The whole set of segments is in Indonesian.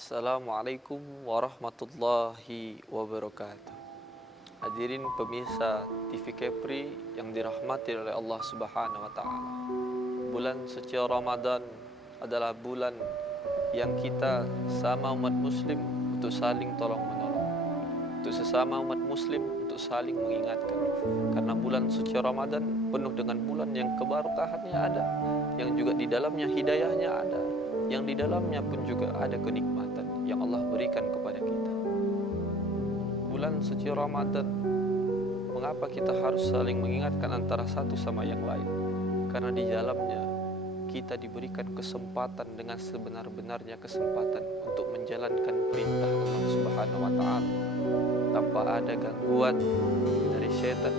Assalamualaikum warahmatullahi wabarakatuh. Hadirin pemirsa TV Kepri yang dirahmati oleh Allah Subhanahu wa taala. Bulan suci Ramadan adalah bulan yang kita sama umat muslim untuk saling tolong menolong. Untuk sesama umat muslim untuk saling mengingatkan. Karena bulan suci Ramadan penuh dengan bulan yang keberkahannya ada, yang juga di dalamnya hidayahnya ada, yang di dalamnya pun juga ada kenikmatan yang Allah berikan kepada kita. Bulan suci Ramadan, mengapa kita harus saling mengingatkan antara satu sama yang lain? Karena di dalamnya kita diberikan kesempatan dengan sebenar-benarnya kesempatan untuk menjalankan perintah Allah Subhanahu wa taala tanpa ada gangguan dari setan,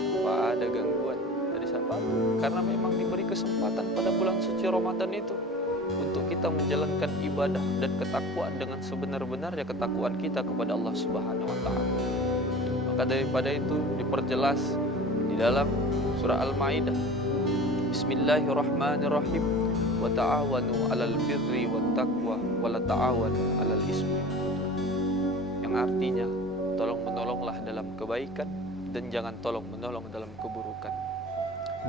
tanpa ada gangguan dari siapapun. Karena memang diberi kesempatan pada bulan suci Ramadan itu untuk kita menjalankan ibadah dan ketakwaan dengan sebenar-benarnya ketakwaan kita kepada Allah Subhanahu wa taala. Maka daripada itu diperjelas di dalam surah Al-Maidah, Bismillahirrahmanirrahim, wa ta'awanu 'alal birri wat taqwa wa la ta'awanu 'alal ismi. Yang artinya tolong-menolonglah dalam kebaikan dan jangan tolong-menolong dalam keburukan.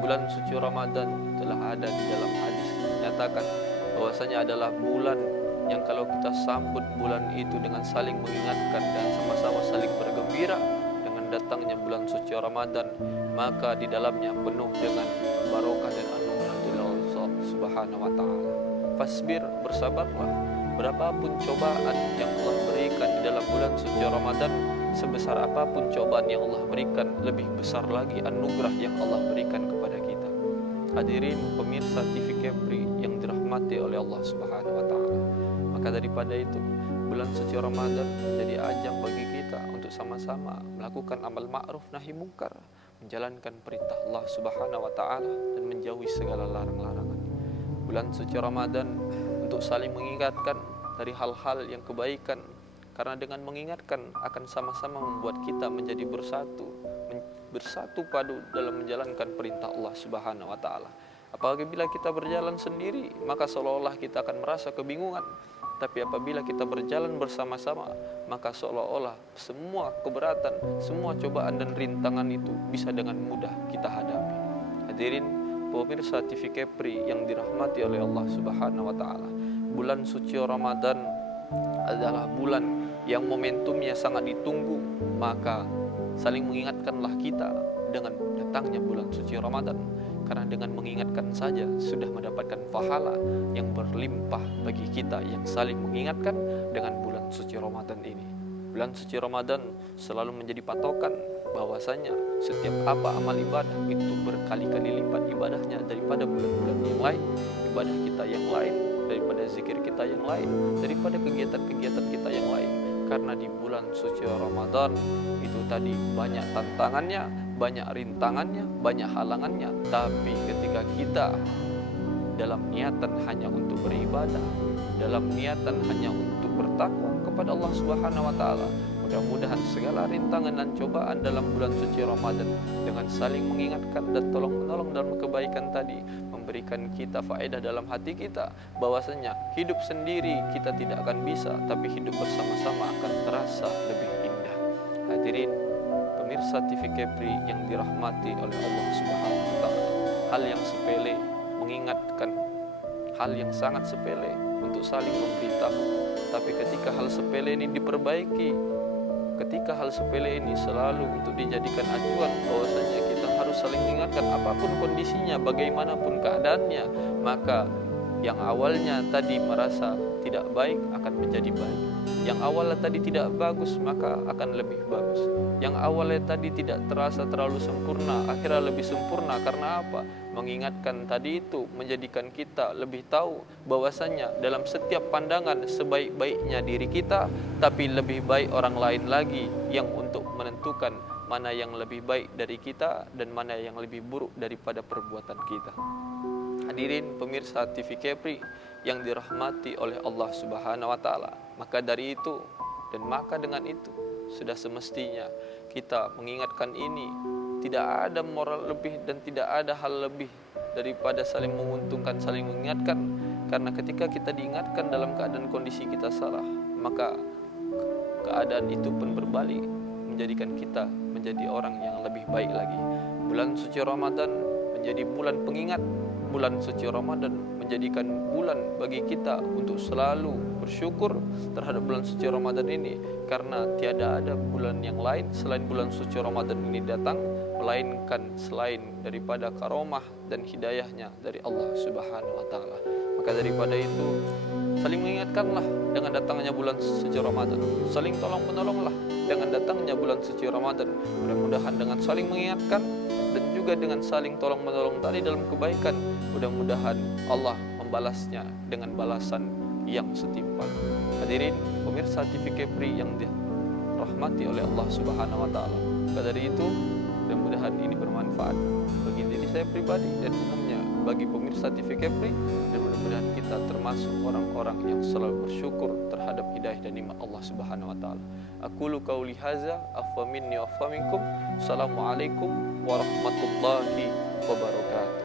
Bulan suci Ramadan telah ada di dalam hadis menyatakan bahwasanya adalah bulan yang kalau kita sambut bulan itu dengan saling mengingatkan dan sama-sama saling bergembira dengan datangnya bulan suci Ramadan, maka di dalamnya penuh dengan barokah dan anugerah dari Allah Subhanahu wa taala. Fasbir, bersabarlah, berapapun cobaan yang Allah berikan di dalam bulan suci Ramadan, sebesar apapun cobaan yang Allah berikan, lebih besar lagi anugerah yang Allah berikan kepada kita. Hadirin pemirsa TV Kepri yang dirahmati oleh Allah Subhanahu wa taala. Maka daripada itu, bulan suci Ramadan menjadi ajang bagi kita untuk sama-sama melakukan amal ma'ruf nahi mungkar, menjalankan perintah Allah Subhanahu wa taala dan menjauhi segala larang-larangan. Bulan suci Ramadan untuk saling mengingatkan dari hal-hal yang kebaikan, karena dengan mengingatkan akan sama-sama membuat kita menjadi bersatu padu dalam menjalankan perintah Allah Subhanahu wa taala. Apabila kita berjalan sendiri, maka seolah-olah kita akan merasa kebingungan. Tapi apabila kita berjalan bersama-sama, maka seolah-olah semua keberatan, semua cobaan dan rintangan itu bisa dengan mudah kita hadapi. Hadirin pemirsa TV Kepri yang dirahmati oleh Allah Subhanahu wa taala. Bulan suci Ramadan adalah bulan yang momentumnya sangat ditunggu, maka saling mengingatkanlah kita dengan datangnya bulan suci Ramadan, karena dengan mengingatkan saja sudah mendapatkan pahala yang berlimpah bagi kita yang saling mengingatkan dengan bulan suci Ramadan ini. Bulan suci Ramadan selalu menjadi patokan bahwasanya setiap apa amal ibadah itu berkali-kali lipat ibadahnya daripada bulan-bulan yang lain, ibadah kita yang lain, daripada zikir kita yang lain, daripada kegiatan-kegiatan kita yang lain. Karena di bulan suci Ramadan itu tadi banyak tantangannya, banyak rintangannya, banyak halangannya. Tapi ketika kita dalam niatan hanya untuk beribadah, dalam niatan hanya untuk bertakwa kepada Allah Subhanahu wa taala, mudah-mudahan segala rintangan dan cobaan dalam bulan suci Ramadan dengan saling mengingatkan dan tolong-menolong dalam kebaikan tadi memberikan kita faedah dalam hati kita bahwasanya hidup sendiri kita tidak akan bisa, tapi hidup bersama-sama akan terasa lebih indah. Hadirin pemirsa TV Kepri yang dirahmati oleh Allah Subhanahu wa taala, hal yang sepele mengingatkan, hal yang sangat sepele untuk saling memberitahu, tapi ketika hal sepele ini diperbaiki, ketika hal sepele ini selalu untuk dijadikan acuan bahwasanya kita harus saling mengingatkan apapun kondisinya, bagaimanapun keadaannya, maka yang awalnya tadi merasa tidak baik akan menjadi baik. Yang awalnya tadi tidak bagus maka akan lebih bagus. Yang awalnya tadi tidak terasa terlalu sempurna akhirnya lebih sempurna. Karena apa? Mengingatkan tadi itu menjadikan kita lebih tahu bahwasanya dalam setiap pandangan sebaik-baiknya diri kita, tapi lebih baik orang lain lagi yang untuk menentukan mana yang lebih baik dari kita dan mana yang lebih buruk daripada perbuatan kita. Hadirin pemirsa TV Kepri yang dirahmati oleh Allah Subhanahu wa taala. Maka dari itu dan maka dengan itu sudah semestinya kita mengingatkan ini. Tidak ada moral lebih dan tidak ada hal lebih daripada saling menguntungkan, saling mengingatkan. Karena ketika kita diingatkan dalam keadaan kondisi kita salah, maka keadaan itu pun berbalik, menjadikan kita menjadi orang yang lebih baik lagi. Bulan suci Ramadan menjadi bulan pengingat. Bulan suci Ramadan menjadikan bulan bagi kita untuk selalu bersyukur terhadap bulan suci Ramadan ini, karena tiada ada bulan yang lain selain bulan suci Ramadan ini datang melainkan selain daripada karomah dan hidayahnya dari Allah Subhanahu wa taala. Maka daripada itu, saling mengingatkanlah dengan datangnya bulan suci Ramadan. Saling tolong-menolonglah dengan datangnya bulan suci Ramadan. Mudah-mudahan dengan saling mengingatkan dan juga dengan saling tolong-menolong tadi dalam kebaikan, mudah-mudahan Allah membalasnya dengan balasan yang setimpal. Hadirin pemirsa TV Kepri yang dirahmati oleh Allah Subhanahu wa taala. Maka dari itu, mudah-mudahan ini bermanfaat bagi diri saya pribadi dan umumnya bagi pemirsa TV Kepri, dan mudah-mudahan kita termasuk orang-orang yang selalu bersyukur terhadap hidayah dan nikmat Allah Subhanahu wa taala. Aqulu qauli hadza, afwa minni wa afwa minkum. Assalamualaikum warahmatullahi wabarakatuh.